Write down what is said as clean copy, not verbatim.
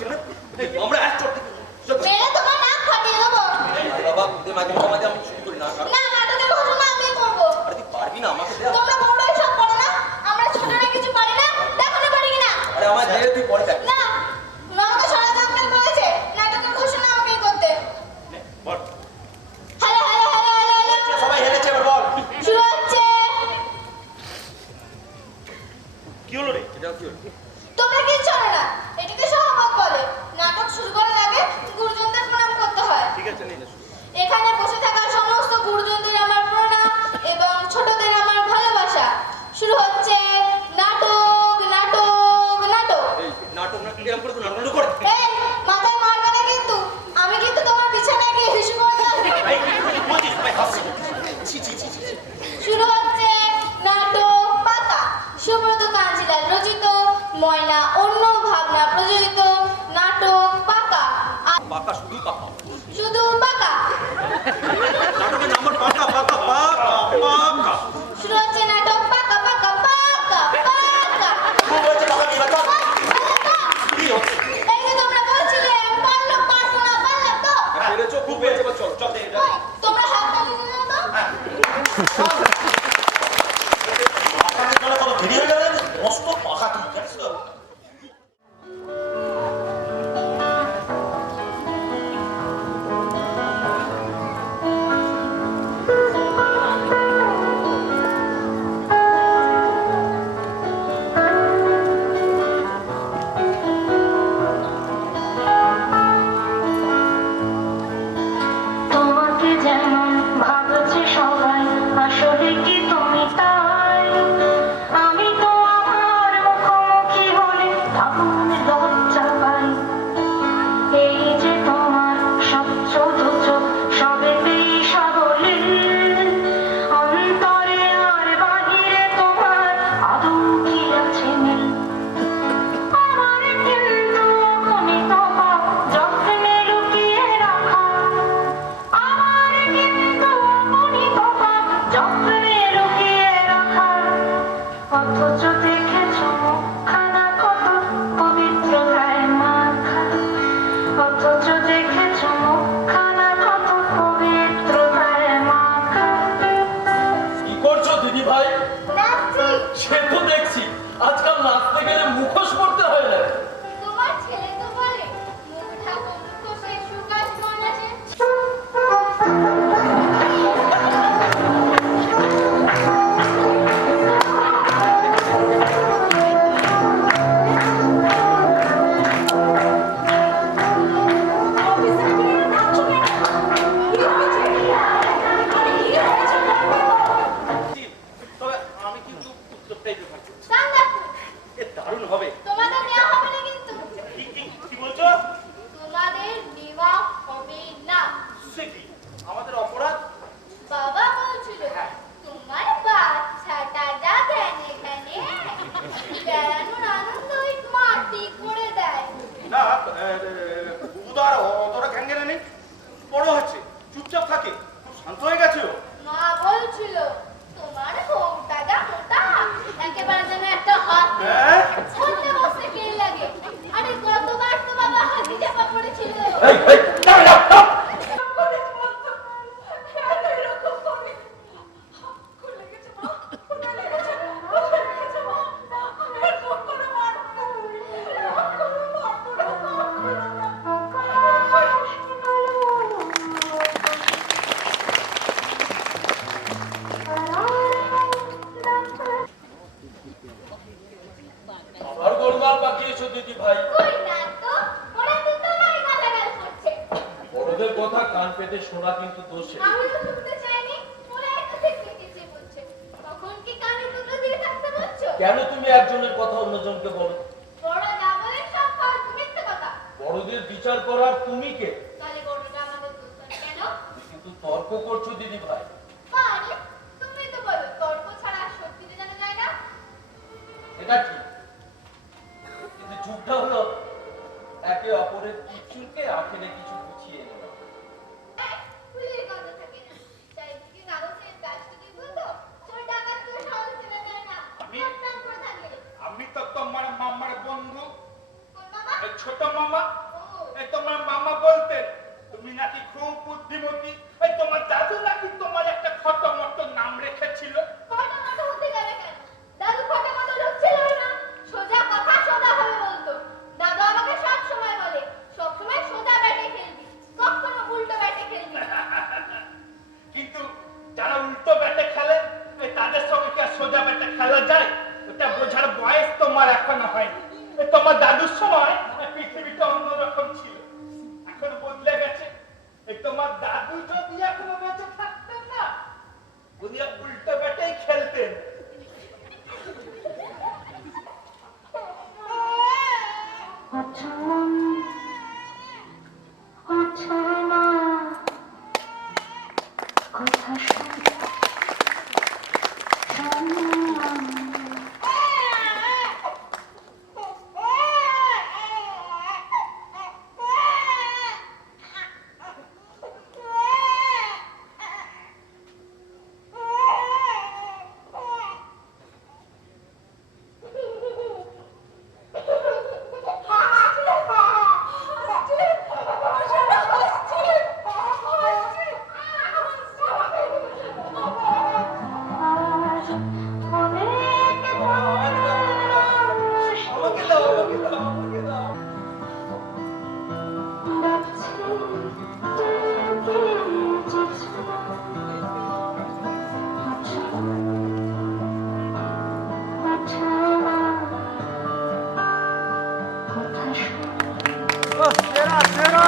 সেখানে আমরা এক চট মেরে তোমার নাক ফাটিয়ে দেবো। বাবা তুই মাঝে মাঝে আমি শুরু করি না না নাটকের ঘটনা আমি করব। আরে তুই পারবি না আমাকে দে তোমরা বড়রাই সব করো না, আমরা ছোটরা কিছু পারি না, দেখো না পারি কিনা। আরে আমার দে তুই পরে দেখ না আমাকে সারা জামকাল বলেছে নাটকের ঘোষণা আমাকেই করতে। বল hello hello hello hello hello সবাই হেরেছে এবার বল শুরু হচ্ছে। কি হলো রে এটা কি হলো তোমরা কি জানো না এটাকে সহমত বলে। নাটক শুরু করার আগে গুরুজনদের প্রণাম করতে হয়। ঠিক আছে নে এখানে বসে থাকা সমস্ত গুরুজনদের আমার প্রণাম এবং ছোটদের আমার ভালোবাসা। শুরু হচ্ছে নাটক নাটক নাটক। এই নাটক না এরকম করে তো নাটক করে এই মাথায় মারবে না কিন্তু, আমি কিন্তু তোমার বিছানায় গিয়ে হিসু করব। ভাই বলছিস ভাই হাসি ছি ছি ছি ছি শুরু হচ্ছে নাটক পাতা। সুব্রত কাঞ্জিলাল রচিত, ময়না অন্য ভাবনা প্রযোজিত নাটক পাকা। পাকা শুধু পাকা শুধু পাকা। নাটকের নাম্বার পাকা পাকা পাকা পাকা শুরু হচ্ছে নাটক পাকা পাকা পাকা পাকা। খুব হচ্ছে পাকা নির্বাচন কি হচ্ছে এই যে তোমরা বলছিলে পারলাম পারবো না, পারলাম তো। পেরেছো খুব পেরেছো চল চল দে ওই, তোমরা হাত তালি দিলে তো। কত দেরি হয়ে গেল মস্ত পাকা তুই জানিস তো তোমাকে যেমন ভাবছে সবাই, আসলে কি তুমি তাই? আমি তো আমার মুখোমুখি হলে তখন লজ্জা পাই। এই যে তোমার স্বচ্ছ চোখ সবেতেই সাবলীল, অন্তরে আর বাহিরে তোমার আদৌ কি আছে মিল? আমার কিন্তু অগণিত পাপ যত্নে লুকিয়ে রাখা, আমার কিন্তু অগণিত পাপ যত্নে লুকিয়ে রাখা। অথচ দেখেছো মুখখানা কত পবিত্রতায় মাখা, অথচ দেখেছো মুখখানা কত পবিত্রতায় মাখা। কি করছো দিদি ভাই? নাচছি। সে তো দেখছি আজকাল নাচতে গেলে মুখোশ পড়তে হয় না। তোমার ছেলে তো বলে মুখ ঢাকো মুখোশে সুকাজ মনাসে। তবে আমি কিন্তু উত্তরটাই প্রেফার করছি গান দেখো। এ দারুণ হবে তোমাদের নেওয়া হবে না কিন্তু। কি বলছো তোমাদের নেওয়া হবে না। সে কি আমাদের অপরাধ বাবা বলছিল তোমার বাচ্চাটা যা ধ্যানে ধ্যানে বেড়ানোর আনন্দ ওই মাটি করে দেয়। না উদার অতটা ঘ্যাঙ্গেরা নেই বড় হচ্ছে চুপচাপ থাকে খুব শান্ত হয়ে গেছে ও মা বলছিল তোমার বউটা যা মোটা একেবারে যেন একটা হাত হ্যাঁ? বলতে বসতে কে লাগে। আরে কতবার তো বাবা হাতি চাপা পড়েছিল। এই দাঁড়া দাঁড়া আবার গোলমাল পাকিয়েছো দিদি ভাই। কই না তো, ওরা তো তোমারই গালাগাল করছে। বড়দের কথা কান পেতে শোনা কিন্তু দোষে। আমি তো শুনতে চাইনি, ওরা একা থেকে কিছু বলছে। তখন কি কানে দুটো দিয়ে থাকতে বলছো? কেন তুমি একজনের কথা অন্যজনকে বলো? বড়রা যা বলে সব ফালতু মিথ্যে কথা। বড়দের বিচার করার তুমি কে? তাহলে বড়রা আমাদের দোষণ কেন? কিন্তু তর্ক করছো দিদি ভাই। আরে তুমি তো বলো তর্ক ছাড়া আর সত্যিটা জানা যায় না। এটা ঠিক, কিন্তু যুগটা হলো একে অপরের কিছুকে আখেরে কিছু গুছিয়ে নেওয়া। ফুলের গন্ধ থাকে না। চারিদিকে কাগজের প্লাস্টিকে গুঁতো, ওই টাকা তো সহজে চেনা যায় না। আমি আপনার করে থাকে। আমি তো তোমার মামার বন্ধু কোন বাবা? ছোট মামা, এই তোমার মামা বলতেন তুমি নাকি খুব বুদ্ধিমতী। এই তোমার দাদু নাকি তোমার একটা খটমট নাম রেখেছিল। খটোমটো হতে যাবে কেন? দাদু খটোমটো লোক ছিলই না। সোজা কথা সোজা ভাবে বলতো। দাদু আমাকে সব সময় বলে, সব সময় সোজা ব্যাটে খেলবি, কখনো উল্টো ব্যাটে খেলবি না। কিন্তু যারা উল্টো ব্যাটে খেলে তাদের সঙ্গে কি আর সোজা ব্যাটে খেলা যায়? ওটা বোঝার বয়স তোমার এখনো হয়নি। তোমার দাদুর সময় পৃথিবীটা অন্যরকম ছিল, এখন বদলে গেছে। তোমার দাদু যদি এখনো বেঁচে থাকতেন না, উনি উল্টো ব্যাটেই খেলতেন। অচন অচনা কথা শুনলাম আজ অনেক মানুষ আমাকে দাও, আমাকে দাও, আমাকে দাও। ডাকছে কথা শুন সেরা সেরা